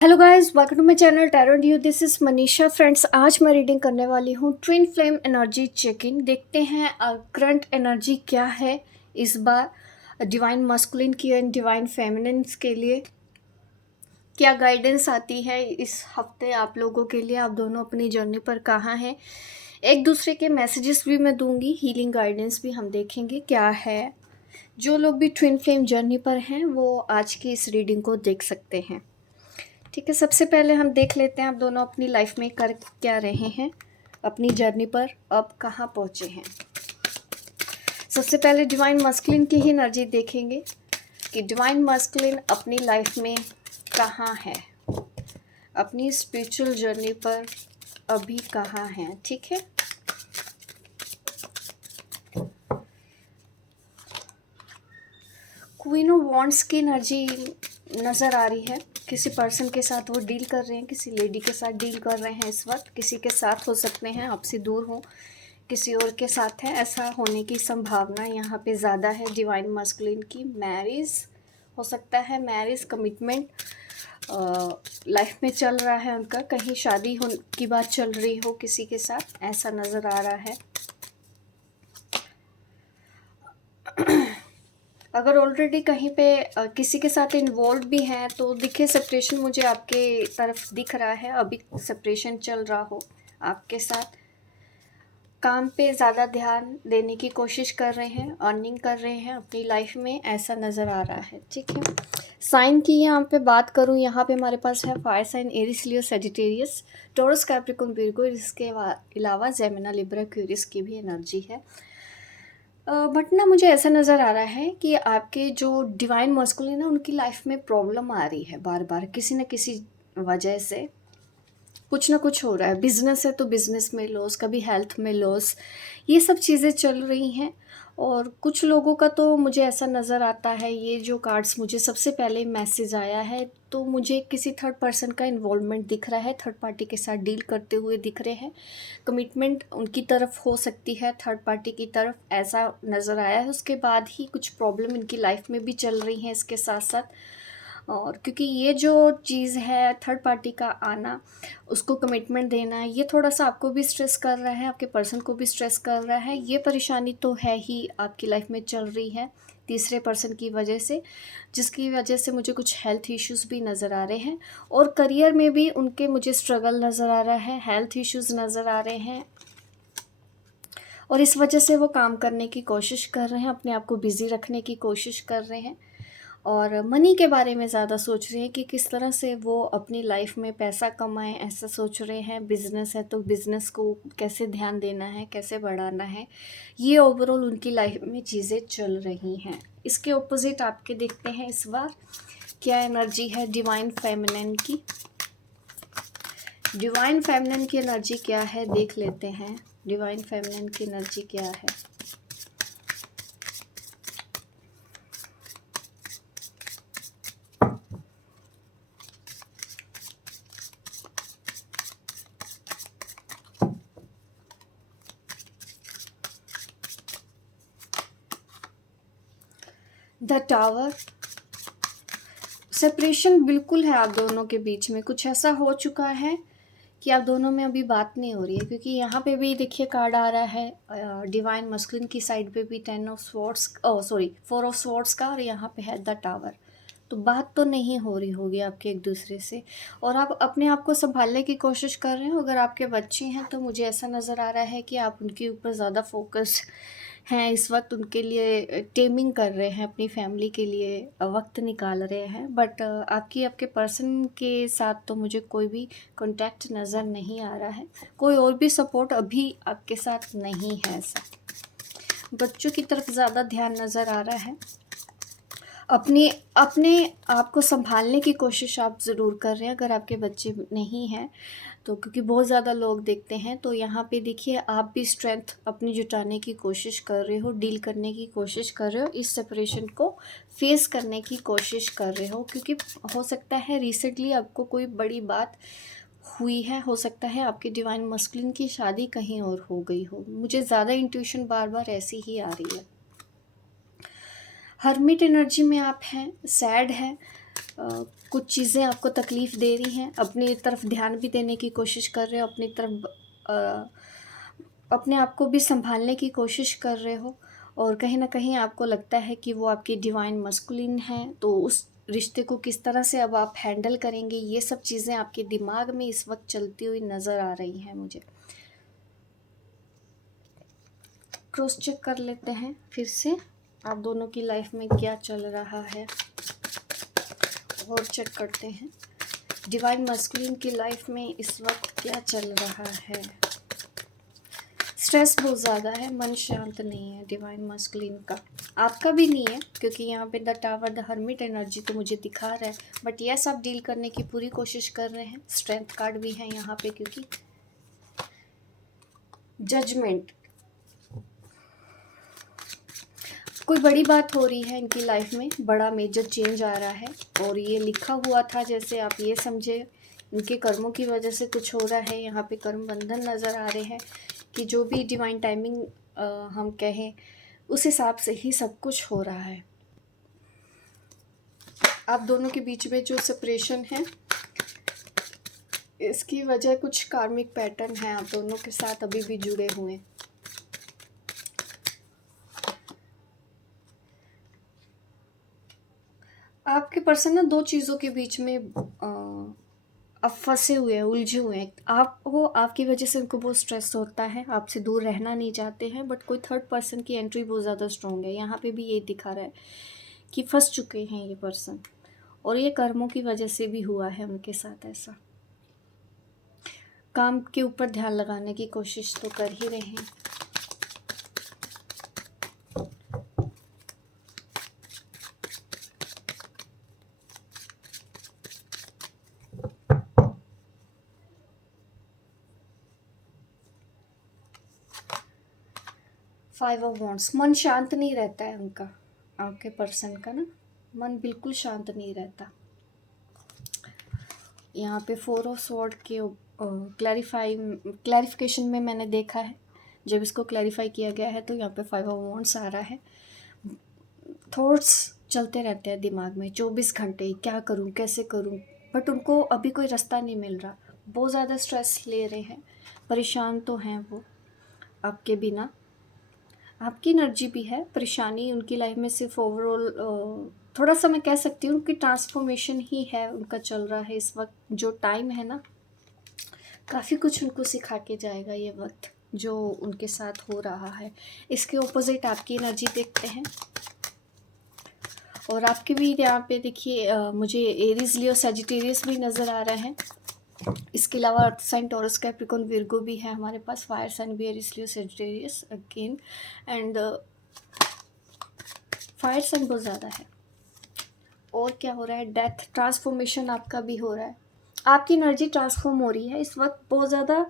Hello guys, welcome to my channel tarot dew. This is Manisha. Friends, आज मैं reading करने वाली हूँ ट्विन फ्लेम एनर्जी चेकिंग। देखते हैं करंट एनर्जी क्या है इस बार डिवाइन मस्कुलिन की एंड डिवाइन फेमिनिन्स के लिए। क्या गाइडेंस आती है इस हफ्ते आप लोगों के लिए। आप दोनों अपनी जर्नी पर कहाँ हैं। एक दूसरे के मैसेजेस भी मैं दूंगी, हीलिंग गाइडेंस भी हम देखेंगे क्या है। जो लोग भी ट्विन फ्लेम जर्नी पर हैं वो आज की इस रीडिंग को देख सकते हैं। ठीक है, सबसे पहले हम देख लेते हैं आप दोनों अपनी लाइफ में कर क्या रहे हैं, अपनी जर्नी पर अब कहाँ पहुँचे हैं। सबसे पहले डिवाइन मस्कुलिन की ही एनर्जी देखेंगे कि डिवाइन मस्कुलिन अपनी लाइफ में कहाँ है, अपनी स्पिरिचुअल जर्नी पर अभी कहाँ है। ठीक है, क्वीन ऑफ वॉन्ड्स की एनर्जी नज़र आ रही है। किसी पर्सन के साथ वो डील कर रहे हैं, किसी लेडी के साथ डील कर रहे हैं इस वक्त। किसी के साथ हो सकते हैं, आपसे दूर हो, किसी और के साथ है। ऐसा होने की संभावना यहाँ पे ज़्यादा है। डिवाइन मस्कुलिन की मैरिज हो सकता है, मैरिज कमिटमेंट लाइफ में चल रहा है उनका। कहीं शादी हो की बात चल रही हो किसी के साथ, ऐसा नज़र आ रहा है। अगर ऑलरेडी कहीं पे किसी के साथ इन्वॉल्व भी हैं तो दिखे सेपरेशन मुझे आपके तरफ दिख रहा है। अभी सेपरेशन चल रहा हो आपके साथ। काम पे ज़्यादा ध्यान देने की कोशिश कर रहे हैं, अर्निंग कर रहे हैं अपनी लाइफ में, ऐसा नज़र आ रहा है। ठीक है, साइन की यहाँ पे बात करूँ, यहाँ पे हमारे पास है फायर साइन एरिस, लियो, सेजिटेरियस, टॉरस, कैप्रिकॉर्न, विर्गो। इसके अलावा जेमिना, लिब्रा, एक्वेरियस की भी एनर्जी है। बट ना मुझे ऐसा नज़र आ रहा है कि आपके जो डिवाइन मस्कुलिन है उनकी लाइफ में प्रॉब्लम आ रही है बार बार, किसी न किसी वजह से कुछ ना कुछ हो रहा है। बिजनेस है तो बिजनेस में लॉस, कभी हेल्थ में लॉस, ये सब चीज़ें चल रही हैं। और कुछ लोगों का तो मुझे ऐसा नज़र आता है, ये जो कार्ड्स मुझे सबसे पहले मैसेज आया है तो मुझे किसी थर्ड पर्सन का इन्वॉल्वमेंट दिख रहा है, थर्ड पार्टी के साथ डील करते हुए दिख रहे हैं। कमिटमेंट उनकी तरफ हो सकती है, थर्ड पार्टी की तरफ, ऐसा नज़र आया है। उसके बाद ही कुछ प्रॉब्लम इनकी लाइफ में भी चल रही हैं इसके साथ साथ। और क्योंकि ये जो चीज़ है थर्ड पार्टी का आना, उसको कमिटमेंट देना, ये थोड़ा सा आपको भी स्ट्रेस कर रहा है, आपके पर्सन को भी स्ट्रेस कर रहा है। ये परेशानी तो है ही आपकी लाइफ में चल रही है तीसरे पर्सन की वजह से, जिसकी वजह से मुझे कुछ हेल्थ इश्यूज़ भी नज़र आ रहे हैं। और करियर में भी उनके मुझे स्ट्रगल नज़र आ रहा है, हेल्थ इश्यूज़ नज़र आ रहे हैं। और इस वजह से वो काम करने की कोशिश कर रहे हैं, अपने आप को बिज़ी रखने की कोशिश कर रहे हैं। और मनी के बारे में ज़्यादा सोच रहे हैं कि किस तरह से वो अपनी लाइफ में पैसा कमाएं, ऐसा सोच रहे हैं। बिज़नेस है तो बिज़नेस को कैसे ध्यान देना है, कैसे बढ़ाना है, ये ओवरऑल उनकी लाइफ में चीज़ें चल रही हैं। इसके ऑपोजिट आपके देखते हैं इस बार क्या एनर्जी है डिवाइन फेमिनिन की। डिवाइन फेमिनिन की एनर्जी क्या है देख लेते हैं। डिवाइन फेमिनिन की एनर्जी क्या है। द टावर, सेपरेशन बिल्कुल है आप दोनों के बीच में। कुछ ऐसा हो चुका है कि आप दोनों में अभी बात नहीं हो रही है, क्योंकि यहाँ पे भी देखिए कार्ड आ रहा है डिवाइन मस्कुलिन की साइड पे भी 10 of swords, sorry 4 of swords का, और यहाँ पे है द टावर। तो बात तो नहीं हो रही होगी आपके एक दूसरे से, और आप अपने आप को संभालने की कोशिश कर रहे हो। अगर आपके बच्चे हैं तो मुझे ऐसा नज़र आ रहा है कि आप उनके ऊपर ज़्यादा फोकस हैं इस वक्त, उनके लिए टेमिंग कर रहे हैं, अपनी फैमिली के लिए वक्त निकाल रहे हैं। बट आपके पर्सन के साथ तो मुझे कोई भी कांटेक्ट नज़र नहीं आ रहा है, कोई और भी सपोर्ट अभी आपके साथ नहीं है। ऐसा बच्चों की तरफ ज़्यादा ध्यान नज़र आ रहा है। अपने अपने आप को संभालने की कोशिश आप ज़रूर कर रहे हैं अगर आपके बच्चे नहीं हैं तो, क्योंकि बहुत ज़्यादा लोग देखते हैं। तो यहाँ पे देखिए आप भी स्ट्रेंथ अपनी जुटाने की कोशिश कर रहे हो, डील करने की कोशिश कर रहे हो, इस सेपरेशन को फेस करने की कोशिश कर रहे हो। क्योंकि हो सकता है रिसेंटली आपको कोई बड़ी बात हुई है, हो सकता है आपके डिवाइन मस्कुलिन की शादी कहीं और हो गई हो। मुझे ज़्यादा इंट्यूशन बार बार ऐसी ही आ रही है। हर्मिट एनर्जी में आप हैं, सैड है, कुछ चीज़ें आपको तकलीफ़ दे रही हैं, अपनी तरफ ध्यान भी देने की कोशिश कर रहे हो, अपनी तरफ अपने आप को भी सँभालने की कोशिश कर रहे हो, और कहीं न कहीं आपको लगता है कि वो आपकी डिवाइन मस्कुलिन है, तो उस रिश्ते को किस तरह से अब आप हैंडल करेंगे, ये सब चीज़ें आपके दिमाग में इस वक़्त चलती हुई नज़र आ रही हैं मुझे। क्रॉस चेक कर लेते हैं फिर से, आप दोनों की लाइफ़ में क्या चल रहा है, और चेक करते हैं डिवाइन मस्कुलिन की लाइफ़ में इस वक़्त क्या चल रहा है। स्ट्रेस बहुत ज़्यादा है, मन शांत नहीं है डिवाइन मस्कुलिन का, आपका भी नहीं है, क्योंकि यहाँ पे the tower the hermit energy तो मुझे दिखा रहा है, बट यस आप डील करने की पूरी कोशिश कर रहे हैं। स्ट्रेंथ कार्ड भी है यहाँ पे, क्योंकि जजमेंट, कोई बड़ी बात हो रही है इनकी लाइफ में, बड़ा मेजर चेंज आ रहा है, और ये लिखा हुआ था, जैसे आप ये समझे इनके कर्मों की वजह से कुछ हो रहा है। यहाँ पे कर्म बंधन नज़र आ रहे हैं कि जो भी डिवाइन टाइमिंग हम कहें उस हिसाब से ही सब कुछ हो रहा है। आप दोनों के बीच में जो सेपरेशन है, इसकी वजह कुछ कार्मिक पैटर्न है आप दोनों के साथ अभी भी जुड़े हुए। आपके पर्सन ना दो चीज़ों के बीच में अब फंसे हुए हैं, उलझे हुए हैं। आप हो, आपकी वजह से उनको बहुत स्ट्रेस होता है, आपसे दूर रहना नहीं चाहते हैं, बट कोई थर्ड पर्सन की एंट्री बहुत ज़्यादा स्ट्रॉन्ग है। यहाँ पे भी ये दिखा रहा है कि फंस चुके हैं ये पर्सन, और ये कर्मों की वजह से भी हुआ है उनके साथ ऐसा। काम के ऊपर ध्यान लगाने की कोशिश तो कर ही रहे हैं। फाइव ऑफ वॉन्ड्स, मन शांत नहीं रहता है उनका, आपके पर्सन का ना मन बिल्कुल शांत नहीं रहता। यहाँ पे फोर ऑफ स्वॉर्ड के क्लैरिफिकेशन में मैंने देखा है, जब इसको क्लैरिफाई किया गया है तो यहाँ पे फाइव ऑफ वॉन्ड्स आ रहा है। थॉट्स चलते रहते हैं दिमाग में 24 घंटे, क्या करूँ कैसे करूँ, बट उनको अभी कोई रास्ता नहीं मिल रहा। बहुत ज़्यादा स्ट्रेस ले रहे हैं, परेशान तो हैं वो आपके बिना। आपकी एनर्जी भी है, परेशानी उनकी लाइफ में सिर्फ ओवरऑल थोड़ा सा मैं कह सकती हूँ कि ट्रांसफॉर्मेशन ही है उनका चल रहा है इस वक्त। जो टाइम है ना, काफ़ी कुछ उनको सिखा के जाएगा ये वक्त जो उनके साथ हो रहा है। इसके ऑपोजिट आपकी एनर्जी देखते हैं, और आपके भी यहाँ पे देखिए मुझे एरीज लियो सजिटेरियस भी नज़र आ रहा है। इसके अलावा earth sign Taurus Capricorn Virgo भी है हमारे पास, फायर साइन भी Aries Leo Sagittarius again, and fire sign बहुत ज़्यादा है। और क्या हो रहा है, डेथ, ट्रांसफॉर्मेशन आपका भी हो रहा है, आपकी एनर्जी ट्रांसफॉर्म हो रही है इस वक्त। बहुत ज़्यादा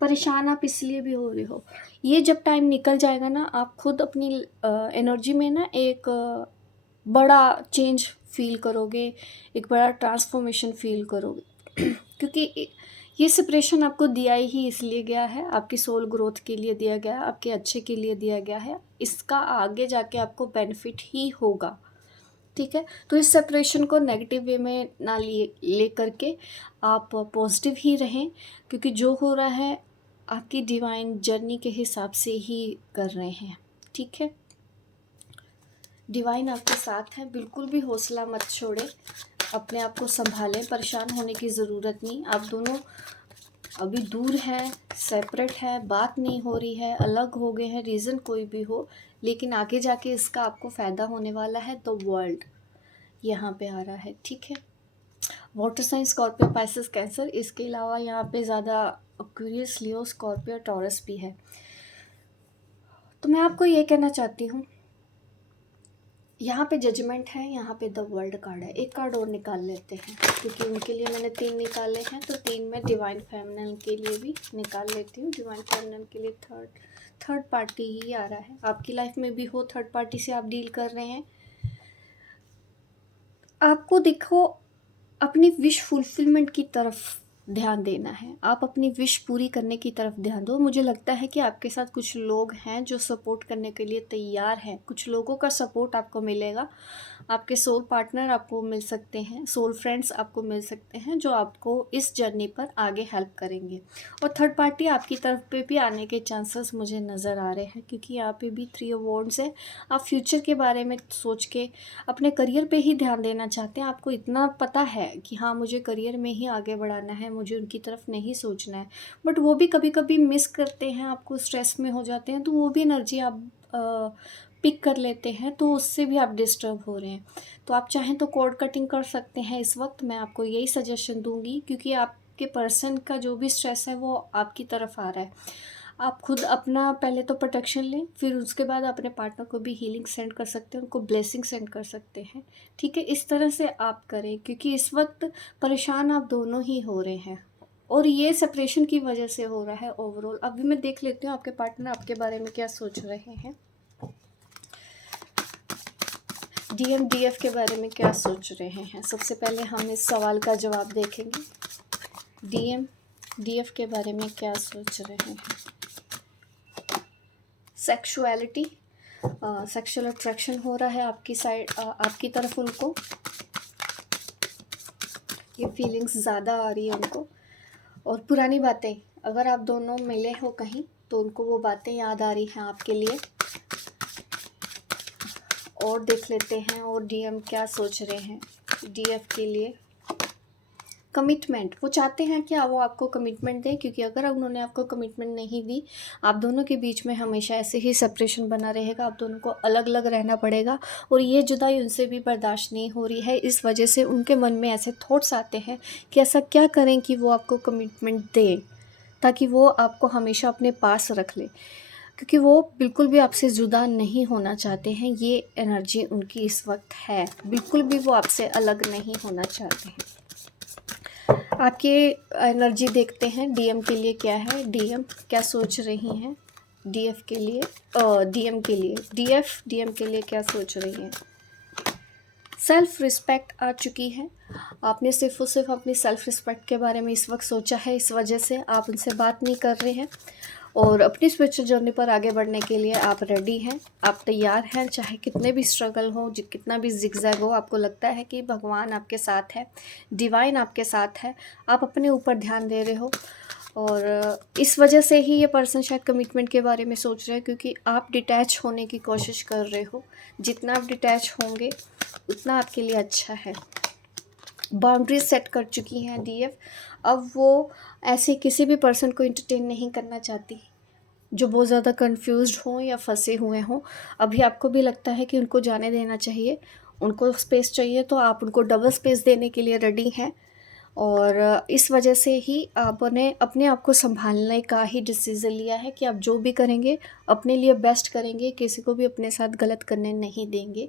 परेशान आप इसलिए भी हो रहे हो, ये जब टाइम निकल जाएगा ना, आप खुद अपनी एनर्जी में ना एक बड़ा चेंज फील करोगे, एक बड़ा ट्रांसफॉर्मेशन फील करोगे क्योंकि ये सेपरेशन आपको दिया ही इसलिए गया है, आपकी सोल ग्रोथ के लिए दिया गया है, आपके अच्छे के लिए दिया गया है। इसका आगे जाके आपको बेनिफिट ही होगा, ठीक है। तो इस सेपरेशन को नेगेटिव वे में ना ले करके आप पॉजिटिव ही रहें, क्योंकि जो हो रहा है आपकी डिवाइन जर्नी के हिसाब से ही कर रहे हैं, ठीक है। डिवाइन आपके साथ है, बिल्कुल भी हौसला मत छोड़े, अपने आप को संभालें, परेशान होने की ज़रूरत नहीं। आप दोनों अभी दूर हैं, सेपरेट है, बात नहीं हो रही है, अलग हो गए हैं, रीज़न कोई भी हो, लेकिन आगे जाके इसका आपको फ़ायदा होने वाला है। द वर्ल्ड यहाँ पे आ रहा है, ठीक है। Water sign Scorpio Pisces Cancer, इसके अलावा यहाँ पे ज़्यादा एक्वेरियस लियो स्कॉर्पियो टॉरस भी है। तो मैं आपको ये कहना चाहती हूँ, यहाँ पे जजमेंट है, यहाँ पे द वर्ल्ड कार्ड है। एक कार्ड और निकाल लेते हैं, क्योंकि उनके लिए मैंने 3 निकाले हैं, तो 3 में डिवाइन फेमिनिन के लिए भी निकाल लेती हूँ। डिवाइन फेमिनिन के लिए थर्ड पार्टी ही आ रहा है। आपकी लाइफ में भी हो, थर्ड पार्टी से आप डील कर रहे हैं, आपको देखो अपनी विश फुलफिलमेंट की तरफ ध्यान देना है, आप अपनी विश पूरी करने की तरफ ध्यान दो। मुझे लगता है कि आपके साथ कुछ लोग हैं जो सपोर्ट करने के लिए तैयार हैं, कुछ लोगों का सपोर्ट आपको मिलेगा। आपके सोल पार्टनर आपको मिल सकते हैं, सोल फ्रेंड्स आपको मिल सकते हैं जो आपको इस जर्नी पर आगे हेल्प करेंगे। और थर्ड पार्टी आपकी तरफ पे भी आने के चांसेस मुझे नज़र आ रहे हैं, क्योंकि यहाँ पे भी 3 ऑफ वॉन्ड्स है। आप फ्यूचर के बारे में सोच के अपने करियर पे ही ध्यान देना चाहते हैं। आपको इतना पता है कि हाँ, मुझे करियर में ही आगे बढ़ाना है, मुझे उनकी तरफ नहीं सोचना है। बट वो भी कभी कभी मिस करते हैं, आपको स्ट्रेस में हो जाते हैं, तो वो भी एनर्जी आप पिक कर लेते हैं, तो उससे भी आप डिस्टर्ब हो रहे हैं। तो आप चाहें तो कॉर्ड कटिंग कर सकते हैं। इस वक्त मैं आपको यही सजेशन दूंगी, क्योंकि आपके पर्सन का जो भी स्ट्रेस है वो आपकी तरफ आ रहा है। आप खुद अपना पहले तो प्रोटेक्शन लें, फिर उसके बाद अपने पार्टनर को भी हीलिंग सेंड कर सकते हैं, उनको ब्लेसिंग सेंड कर सकते हैं। ठीक है, इस तरह से आप करें, क्योंकि इस वक्त परेशान आप दोनों ही हो रहे हैं, और ये सेपरेशन की वजह से हो रहा है ओवरऑल। अभी मैं देख लेती हूँ आपके पार्टनर आपके बारे में क्या सोच रहे हैं। डीएम डीएफ के बारे में क्या सोच रहे हैं, सबसे पहले हम इस सवाल का जवाब देखेंगे। डीएम डीएफ के बारे में क्या सोच रहे हैं। सेक्सुअलिटी, सेक्सुअल अट्रैक्शन हो रहा है आपकी साइड, आपकी तरफ उनको, ये फीलिंग्स ज़्यादा आ रही है उनको। और पुरानी बातें, अगर आप दोनों मिले हो कहीं तो उनको वो बातें याद आ रही हैं आपके लिए। और देख लेते हैं और डीएम क्या सोच रहे हैं डीएफ के लिए। कमिटमेंट, वो चाहते हैं कि वो आपको कमिटमेंट दें, क्योंकि अगर उन्होंने आपको कमिटमेंट नहीं दी, आप दोनों के बीच में हमेशा ऐसे ही सेपरेशन बना रहेगा, आप दोनों को अलग अलग रहना पड़ेगा। और ये जुदाई उनसे भी बर्दाश्त नहीं हो रही है, इस वजह से उनके मन में ऐसे थॉट्स आते हैं कि ऐसा क्या करें कि वो आपको कमिटमेंट दें, ताकि वो आपको हमेशा अपने पास रख ले, क्योंकि वो बिल्कुल भी आपसे जुदा नहीं होना चाहते हैं। ये एनर्जी उनकी इस वक्त है, बिल्कुल भी वो आपसे अलग नहीं होना चाहते हैं। आपकी एनर्जी देखते हैं डीएम के लिए क्या है, डीएम क्या सोच रही हैं डीएफ के लिए, डीएम के लिए, डीएम के लिए क्या सोच रही हैं। सेल्फ रिस्पेक्ट आ चुकी है, आपने सिर्फ और सिर्फ अपनी सेल्फ रिस्पेक्ट के बारे में इस वक्त सोचा है, इस वजह से आप उनसे बात नहीं कर रहे हैं। और अपनी स्पिरिचुअल जर्नी पर आगे बढ़ने के लिए आप रेडी हैं, आप तैयार हैं, चाहे कितने भी स्ट्रगल हो, कितना भी जिगजैग हो, आपको लगता है कि भगवान आपके साथ है, डिवाइन आपके साथ है, आप अपने ऊपर ध्यान दे रहे हो। और इस वजह से ही ये पर्सन शायद कमिटमेंट के बारे में सोच रहे हैं, क्योंकि आप डिटैच होने की कोशिश कर रहे हो। जितना आप डिटैच होंगे उतना आपके लिए अच्छा है। बाउंड्रीज सेट कर चुकी हैं डीएफ, अब वो ऐसे किसी भी पर्सन को इंटरटेन नहीं करना चाहती जो बहुत ज़्यादा कंफ्यूज्ड हों या फंसे हुए हों। अभी आपको भी लगता है कि उनको जाने देना चाहिए, उनको स्पेस चाहिए, तो आप उनको डबल स्पेस देने के लिए रेडी हैं। और इस वजह से ही आपने अपने आप को संभालने का ही डिसीज़न लिया है कि आप जो भी करेंगे अपने लिए बेस्ट करेंगे, किसी को भी अपने साथ गलत करने नहीं देंगे।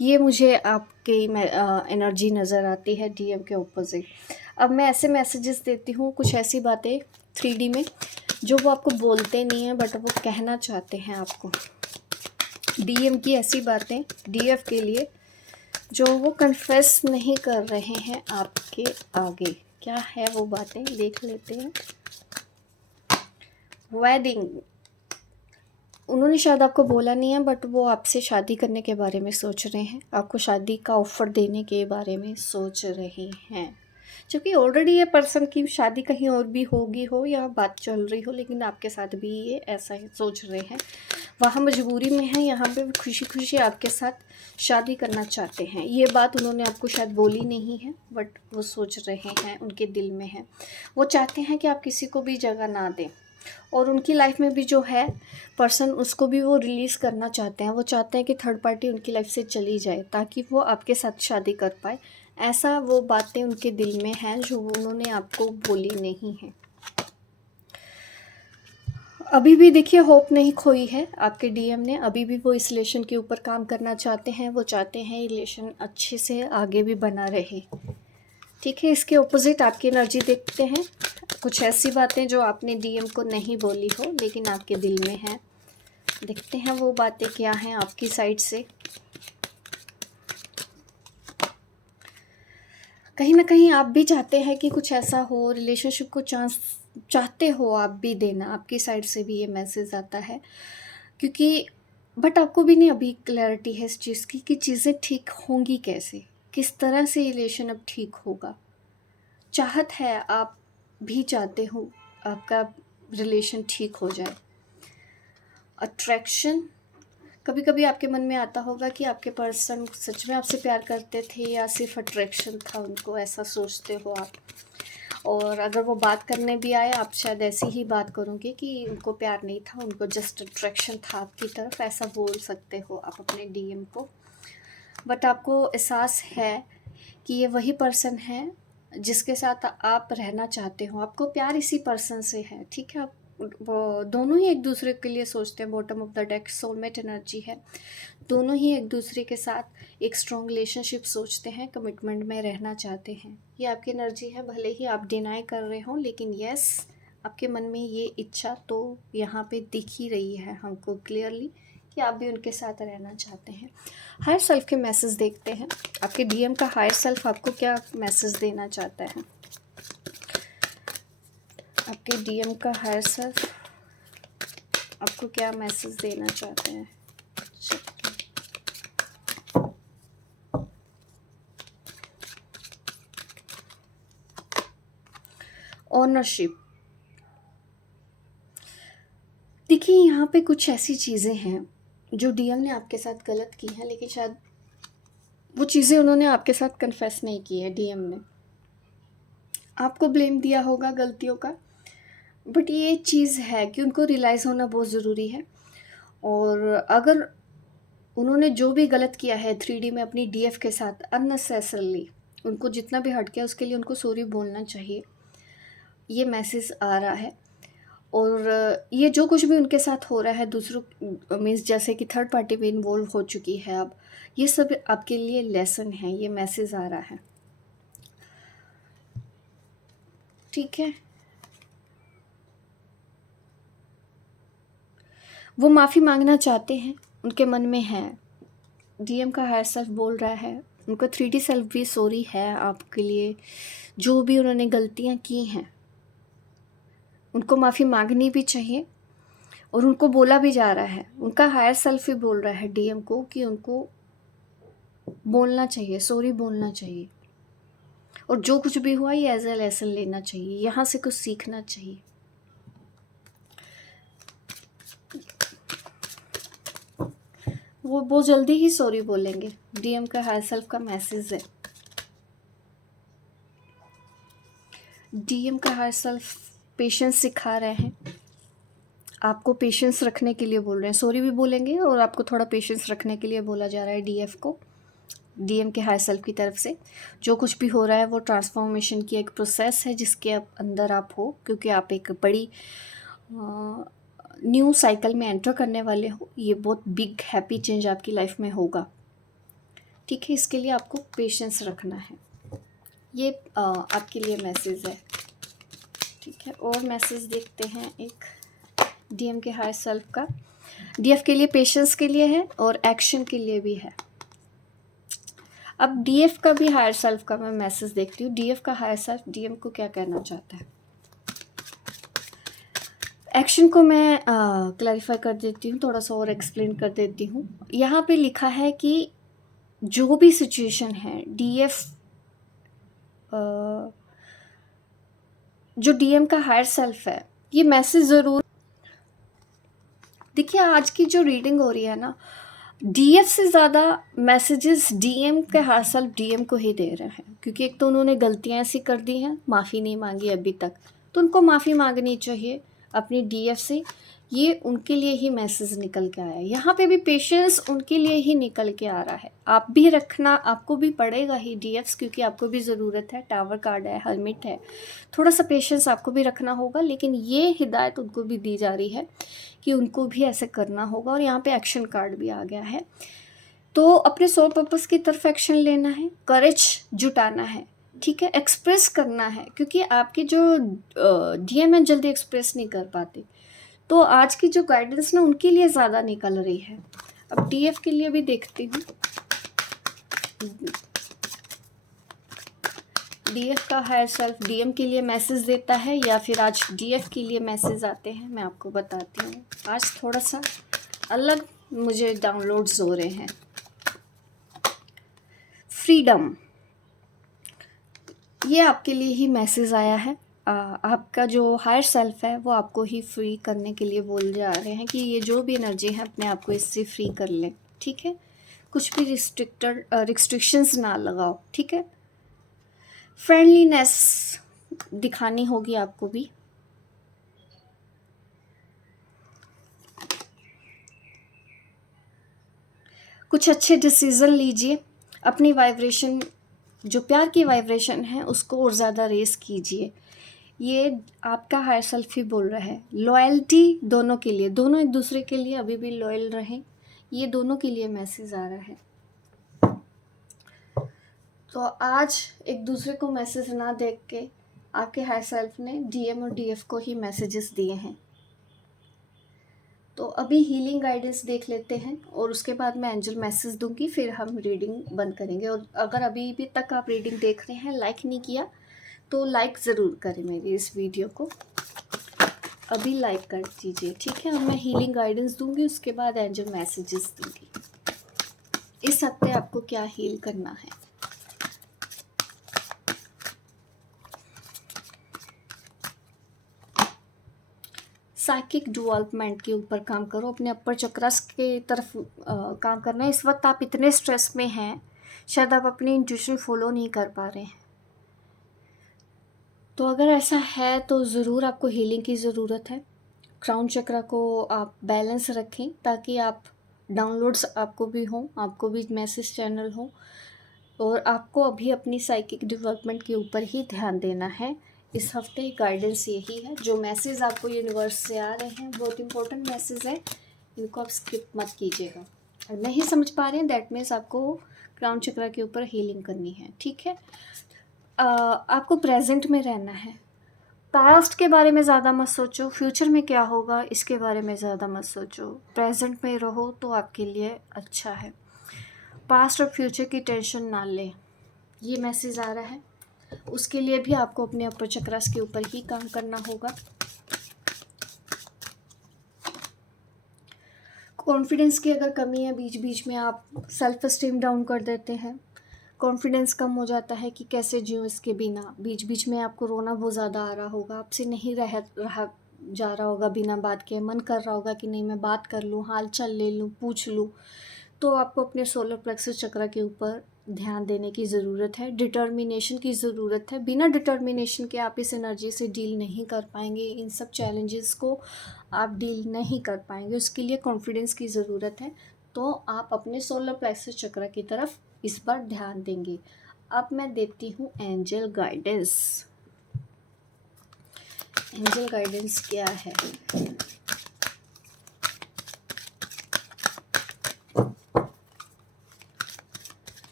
ये मुझे आपकी एनर्जी नज़र आती है डीएम के ऑपोजिट। अब मैं ऐसे मैसेजेस देती हूँ, कुछ ऐसी बातें 3D में जो वो आपको बोलते नहीं हैं बट वो कहना चाहते हैं आपको। डीएम की ऐसी बातें डीएफ के लिए जो वो कन्फेस नहीं कर रहे हैं आपके आगे, क्या है वो बातें, देख लेते हैं। वेडिंग, उन्होंने शायद आपको बोला नहीं है बट वो आपसे शादी करने के बारे में सोच रहे हैं, आपको शादी का ऑफ़र देने के बारे में सोच रहे हैं। क्योंकि ऑलरेडी ये पर्सन की शादी कहीं और भी होगी हो या बात चल रही हो, लेकिन आपके साथ भी ये ऐसा ही सोच रहे हैं। वहाँ मजबूरी में है, यहाँ पे खुशी खुशी आपके साथ शादी करना चाहते हैं। ये बात उन्होंने आपको शायद बोली नहीं है बट वो सोच रहे हैं, उनके दिल में है। वो चाहते हैं कि आप किसी को भी जगह ना दें, और उनकी लाइफ में भी जो है पर्सन उसको भी वो रिलीज़ करना चाहते हैं। वो चाहते हैं कि थर्ड पार्टी उनकी लाइफ से चली जाए ताकि वो आपके साथ शादी कर पाए। ऐसा वो बातें उनके दिल में हैं जो उन्होंने आपको बोली नहीं है। अभी भी देखिए होप नहीं खोई है आपके डीएम ने, अभी भी वो इस रिलेशन के ऊपर काम करना चाहते हैं। वो चाहते हैं ये रिलेशन अच्छे से आगे भी बना रहे। ठीक है, इसके ऑपोजिट आपकी एनर्जी देखते हैं, कुछ ऐसी बातें जो आपने डीएम को नहीं बोली हो लेकिन आपके दिल में है। देखते हैं वो बातें क्या हैं आपकी साइड से। कहीं न कहीं आप भी चाहते हैं कि कुछ ऐसा हो, रिलेशनशिप को चांस चाहते हो आप भी देना, आपकी साइड से भी ये मैसेज आता है। क्योंकि बट आपको भी नहीं अभी क्लैरिटी है इस चीज़ की कि चीज़ें ठीक होंगी कैसे? किस तरह से रिलेशन अब ठीक होगा? चाहत है, आप भी चाहते हो आपका रिलेशन ठीक हो जाए। अट्रैक्शन, कभी-कभी आपके मन में आता होगा कि आपके पर्सन सच में आपसे प्यार करते थे या सिर्फ़ अट्रैक्शन था उनको, ऐसा सोचते हो आप। और अगर वो बात करने भी आए, आप शायद ऐसी ही बात करोगे कि उनको प्यार नहीं था, उनको जस्ट अट्रैक्शन था आपकी तरफ, ऐसा बोल सकते हो आप अपने डीएम को। बट आपको एहसास है कि ये वही पर्सन है जिसके साथ आप रहना चाहते हो, आपको प्यार इसी पर्सन से है, ठीक है? आप वो दोनों ही एक दूसरे के लिए सोचते हैं, bottom of the deck soulmate energy है। दोनों ही एक दूसरे के साथ एक स्ट्रॉन्ग रिलेशनशिप सोचते हैं, कमिटमेंट में रहना चाहते हैं। ये आपकी एनर्जी है, भले ही आप डिनाई कर रहे हो, लेकिन यस, आपके मन में ये इच्छा तो यहाँ पे दिख ही रही है हमको क्लियरली कि आप भी उनके साथ रहना चाहते हैं। हायर सेल्फ के मैसेज देखते हैं, आपके डीएम का हायर सेल्फ आपको क्या मैसेज देना चाहता है? आपके डीएम का हायर सेल्फ आपको क्या मैसेज देना चाहते हैं? ओनरशिप, देखिए यहाँ पे कुछ ऐसी चीज़ें हैं जो डीएम ने आपके साथ गलत की हैं, लेकिन शायद वो चीज़ें उन्होंने आपके साथ कन्फेस नहीं की है। डीएम ने आपको ब्लेम दिया होगा गलतियों का, बट ये चीज़ है कि उनको रियलाइज़ होना बहुत ज़रूरी है। और अगर उन्होंने जो भी गलत किया है 3D में अपनी डीएफ के साथ अननेसेसरली, उनको जितना भी हर्ट किया उसके लिए उनको सॉरी बोलना चाहिए, ये मैसेज आ रहा है। और ये जो कुछ भी उनके साथ हो रहा है दूसरों मीन्स जैसे कि थर्ड पार्टी भी इन्वॉल्व हो चुकी है अब, ये सब आपके लिए लेसन है, ये मैसेज आ रहा है, ठीक है? वो माफ़ी मांगना चाहते हैं, उनके मन में है, डीएम का हायर सेल्फ बोल रहा है, उनका 3D सेल्फ भी सॉरी है आपके लिए, जो भी उन्होंने गलतियाँ की हैं उनको माफ़ी मांगनी भी चाहिए। और उनको बोला भी जा रहा है, उनका हायर सेल्फ ही बोल रहा है डीएम को कि उनको बोलना चाहिए, सॉरी बोलना चाहिए। और जो कुछ भी हुआ ये एज ए लेसन लेना चाहिए, यहाँ से कुछ सीखना चाहिए। वो बहुत जल्दी ही सॉरी बोलेंगे, डीएम का हायर सेल्फ का मैसेज है। डीएम का हायर सेल्फ पेशेंस सिखा रहे हैं, आपको पेशेंस रखने के लिए बोल रहे हैं, सॉरी भी बोलेंगे और आपको थोड़ा पेशेंस रखने के लिए बोला जा रहा है डीएफ को, डीएम के हायर सेल्फ की तरफ से। जो कुछ भी हो रहा है वो ट्रांसफॉर्मेशन की एक प्रोसेस है जिसके अंदर आप हो, क्योंकि आप एक बड़ी न्यू साइकिल में एंटर करने वाले हो। ये बहुत बिग हैप्पी चेंज आपकी लाइफ में होगा, ठीक है? इसके लिए आपको पेशेंस रखना है, ये आपके लिए मैसेज है, ठीक है? और मैसेज देखते हैं एक डीएम के हायर सेल्फ का, डीएफ के लिए पेशेंस के लिए है और एक्शन के लिए भी है। अब डीएफ का भी हायर सेल्फ का मैं मैसेज देखती हूँ, डीएफ का हायर सेल्फ डीएम को क्या कहना चाहता है। एक्शन को मैं क्लैरिफाई कर देती हूँ, थोड़ा सा और एक्सप्लेन कर देती हूँ। यहाँ पे लिखा है कि जो भी सिचुएशन है डीएफ जो डीएम का हायर सेल्फ है, ये मैसेज ज़रूर देखिए। आज की जो रीडिंग हो रही है ना, डीएफ से ज़्यादा मैसेजेस डीएम के हायर सेल्फ डीएम को ही दे रहे हैं, क्योंकि एक तो उन्होंने गलतियां ऐसी कर दी हैं, माफ़ी नहीं मांगी अभी तक, तो उनको माफ़ी मांगनी चाहिए अपनी डीएफ से। ये उनके लिए ही मैसेज निकल के आया है, यहाँ पे भी पेशेंस उनके लिए ही निकल के आ रहा है। आप भी रखना, आपको भी पड़ेगा ही डीएफ्स, क्योंकि आपको भी ज़रूरत है, टावर कार्ड है, हर्मिट है, थोड़ा सा पेशेंस आपको भी रखना होगा। लेकिन ये हिदायत उनको भी दी जा रही है कि उनको भी ऐसे करना होगा। और यहाँ पे एक्शन कार्ड भी आ गया है, तो अपने सोल पर्पस की तरफ एक्शन लेना है, करेज जुटाना है, ठीक है? एक्सप्रेस करना है, क्योंकि आपकी जो डीएम है जल्दी एक्सप्रेस नहीं कर पाते, तो आज की जो गाइडेंस ना उनके लिए ज़्यादा निकल रही है। अब डीएफ के लिए भी देखती हूँ, डीएफ का हायर सेल्फ डीएम के लिए मैसेज देता है या फिर आज डीएफ के लिए मैसेज आते हैं, मैं आपको बताती हूँ। आज थोड़ा सा अलग मुझे डाउनलोड्स हो रहे हैं। फ्रीडम, ये आपके लिए ही मैसेज आया है। आपका जो हायर सेल्फ है वो आपको ही फ्री करने के लिए बोल जा रहे हैं कि ये जो भी एनर्जी है अपने आप को इससे फ्री कर लें, ठीक है। कुछ भी रिस्ट्रिक्शंस ना लगाओ, ठीक है। फ्रेंडलीनेस दिखानी होगी आपको भी। कुछ अच्छे डिसीजन लीजिए। अपनी वाइब्रेशन, जो प्यार की वाइब्रेशन है, उसको और ज़्यादा रेस कीजिए। ये आपका हायर सेल्फ ही बोल रहा है। लॉयल्टी दोनों के लिए, दोनों एक दूसरे के लिए अभी भी लॉयल रहें, ये दोनों के लिए मैसेज आ रहा है। तो आज एक दूसरे को मैसेज ना देख के आपके हायर सेल्फ ने डीएम और डीएफ को ही मैसेजेस दिए हैं। तो अभी हीलिंग गाइडेंस देख लेते हैं और उसके बाद मैं एंजल मैसेज दूंगी, फिर हम रीडिंग बंद करेंगे। और अगर अभी भी तक आप रीडिंग देख रहे हैं, लाइक नहीं किया तो लाइक ज़रूर करें मेरी इस वीडियो को, अभी लाइक कर दीजिए, ठीक है। और मैं हीलिंग गाइडेंस दूंगी, उसके बाद एंजल मैसेजेस दूंगी। इस हफ्ते आपको क्या हील करना है। साइकिक डेवलपमेंट के ऊपर काम करो, अपने अपर चक्रस के तरफ काम करना है। इस वक्त आप इतने स्ट्रेस में हैं, शायद आप अपनी इंट्यूशन फॉलो नहीं कर पा रहे हैं। तो अगर ऐसा है तो ज़रूर आपको हीलिंग की ज़रूरत है। क्राउन चक्र को आप बैलेंस रखें ताकि आप डाउनलोड्स आपको भी हों, आपको भी मैसेज चैनल हो, और आपको अभी अपनी साइकिक डेवलपमेंट के ऊपर ही ध्यान देना है। इस हफ्ते गाइडेंस यही है। जो मैसेज आपको यूनिवर्स से आ रहे हैं बहुत इंपॉर्टेंट मैसेज है, इनको आप स्किप मत कीजिएगा। और नहीं समझ पा रहे हैं, दैट मीन्स आपको क्राउन चक्र के ऊपर हीलिंग करनी है, ठीक है। आपको प्रेजेंट में रहना है। पास्ट के बारे में ज़्यादा मत सोचो, फ्यूचर में क्या होगा इसके बारे में ज़्यादा मत सोचो। प्रेजेंट में रहो तो आपके लिए अच्छा है। पास्ट और फ्यूचर की टेंशन ना लें, ये मैसेज आ रहा है। उसके लिए भी आपको अपने अपर चक्रस के ऊपर ही काम करना होगा। कॉन्फिडेंस की अगर कमी है, बीच बीच में आप सेल्फ एस्टीम डाउन कर देते हैं, कॉन्फिडेंस कम हो जाता है कि कैसे जीऊँ इसके बिना, बीच बीच में आपको रोना बहुत ज़्यादा आ रहा होगा, आपसे नहीं रहा जा रहा होगा बिना बात के, मन कर रहा होगा कि नहीं मैं बात कर लूँ, हाल चाल ले लूँ, पूछ लूँ। तो आपको अपने सोलर प्लेक्सस चक्र के ऊपर ध्यान देने की ज़रूरत है। डिटर्मिनेशन की ज़रूरत है। बिना डिटर्मिनेशन के आप इस एनर्जी से डील नहीं कर पाएंगे, इन सब चैलेंजेस को आप डील नहीं कर पाएंगे। उसके लिए कॉन्फिडेंस की ज़रूरत है। तो आप अपने सोलर प्लेक्सस चक्र की तरफ इस पर ध्यान देंगे। अब मैं देती हूँ एंजल गाइडेंस। एंजल गाइडेंस क्या है।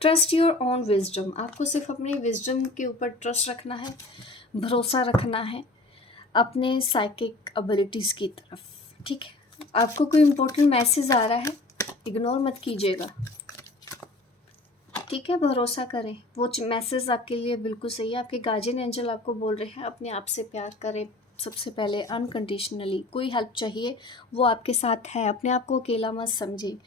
ट्रस्ट योर ओन विजडम, आपको सिर्फ अपनी विजडम के ऊपर ट्रस्ट रखना है, भरोसा रखना है अपने साइकिक एबिलिटीज़ की तरफ, ठीक है। आपको कोई इम्पोर्टेंट मैसेज आ रहा है, इग्नोर मत कीजिएगा, ठीक है। भरोसा करें, वो मैसेज आपके लिए बिल्कुल सही है। आपके गार्जियन एंजल आपको बोल रहे हैं अपने आप से प्यार करें सबसे पहले, अनकंडीशनली। कोई हेल्प चाहिए वो आपके साथ है, अपने आप को अकेला मत समझें।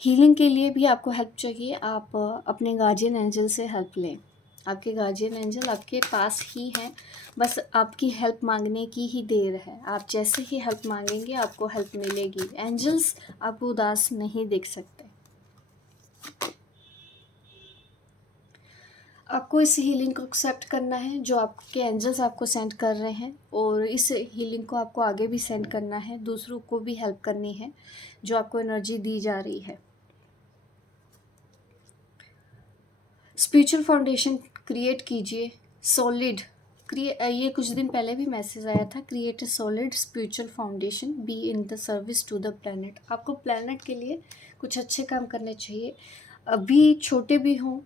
हीलिंग के लिए भी आपको हेल्प चाहिए, आप अपने गार्जियन एंजल से हेल्प लें। आपके गार्जियन एंजल आपके पास ही हैं, बस आपकी हेल्प मांगने की ही देर है। आप जैसे ही हेल्प मांगेंगे आपको हेल्प मिलेगी। एंजल्स आपको उदास नहीं देख सकते। आपको इस हीलिंग को एक्सेप्ट करना है जो आपके एंजल्स आपको सेंड कर रहे हैं, और इस हीलिंग को आपको आगे भी सेंड करना है, दूसरों को भी हेल्प करनी है जो आपको एनर्जी दी जा रही है। स्पिरिचुअल फाउंडेशन क्रिएट कीजिए, सॉलिड। ये कुछ दिन पहले भी मैसेज आया था, create a solid spiritual foundation, be in the service to the planet. आपको प्लैनेट के लिए कुछ अच्छे काम करने चाहिए, अभी छोटे भी हों।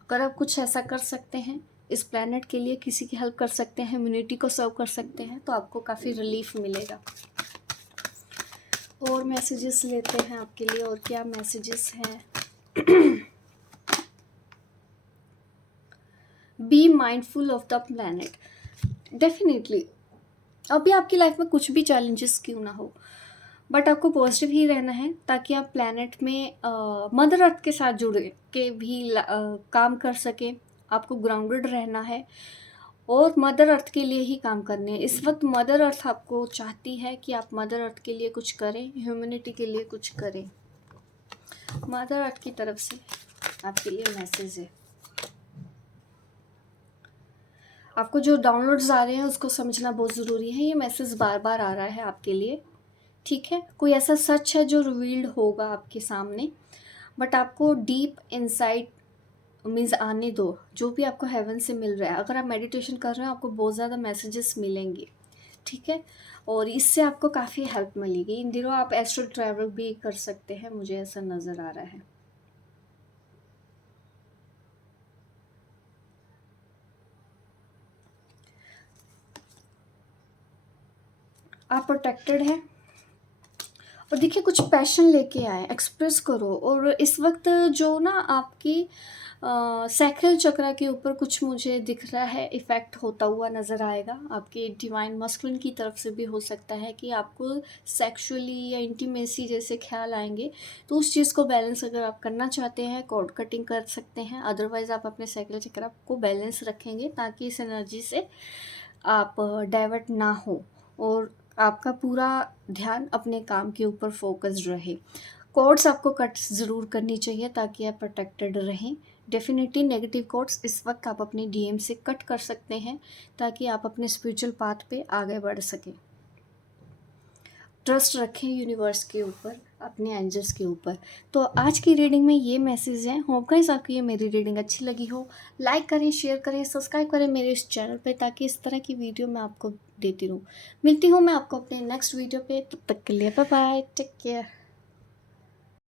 अगर आप कुछ ऐसा कर सकते हैं, इस प्लैनेट के लिए किसी की हेल्प कर सकते हैं, ह्यूमैनिटी को सर्व कर सकते हैं, तो आपको काफ़ी रिलीफ मिलेगा। और मैसेजेस लेते हैं आपके लिए, और क्या मैसेजेस हैं। Be mindful of the planet. Definitely अभी आपकी लाइफ में कुछ भी चैलेंजेस क्यों ना हो, बट आपको पॉजिटिव ही रहना है ताकि आप प्लैनेट में मदर अर्थ के साथ जुड़े के भी काम कर सकें। आपको ग्राउंडेड रहना है और मदर अर्थ के लिए ही काम करने हैं। इस वक्त मदर अर्थ आपको चाहती है कि आप मदर अर्थ के लिए कुछ करें, ह्यूमैनिटी के लिए कुछ करें। मदर अर्थ की तरफ से आपके लिए मैसेज है। आपको जो डाउनलोड्स आ रहे हैं उसको समझना बहुत ज़रूरी है। ये मैसेज बार बार आ रहा है आपके लिए, ठीक है। कोई ऐसा सच है जो रिवील्ड होगा आपके सामने, बट आपको डीप इनसाइट मीन्स आने दो। जो भी आपको हेवन से मिल रहा है, अगर आप मेडिटेशन कर रहे हो आपको बहुत ज़्यादा मैसेजेस मिलेंगे, ठीक है। और इससे आपको काफ़ी हेल्प मिलेगी। इन दिनों आप एस्ट्रल ट्रैवल भी कर सकते हैं, मुझे ऐसा नज़र आ रहा है। आप प्रोटेक्टेड हैं और देखिए कुछ पैशन लेके आए, एक्सप्रेस करो। और इस वक्त जो ना आपकी सैक्रल चक्रा के ऊपर कुछ मुझे दिख रहा है इफ़ेक्ट होता हुआ नज़र आएगा। आपके डिवाइन मस्कुलिन की तरफ से भी हो सकता है कि आपको सेक्सुअली या इंटीमेसी जैसे ख्याल आएंगे। तो उस चीज़ को बैलेंस अगर आप करना चाहते हैं, कॉर्ड कटिंग कर सकते हैं। अदरवाइज़ आप अपने सैक्रल चक्रा को बैलेंस रखेंगे ताकि इस एनर्जी से आप डाइवर्ट ना हो और आपका पूरा ध्यान अपने काम के ऊपर फोकस्ड रहे। कॉर्ड्स आपको कट ज़रूर करनी चाहिए ताकि आप प्रोटेक्टेड रहें। डेफिनेटली नेगेटिव कॉर्ड्स इस वक्त आप अपने डीएम से कट कर सकते हैं ताकि आप अपने स्पिरिचुअल पाथ पे आगे बढ़ सकें। ट्रस्ट रखें यूनिवर्स के ऊपर, अपने एंजल्स के ऊपर। तो आज की रीडिंग में ये मैसेज है। होप गाइस आपको ये मेरी रीडिंग अच्छी लगी हो। लाइक करें, शेयर करें, सब्सक्राइब करें मेरे इस चैनल पे ताकि इस तरह की वीडियो मैं आपको देती रहूँ। मिलती हूँ मैं आपको अपने नेक्स्ट वीडियो पे। तब तक के लिए बाय बाय, टेक केयर।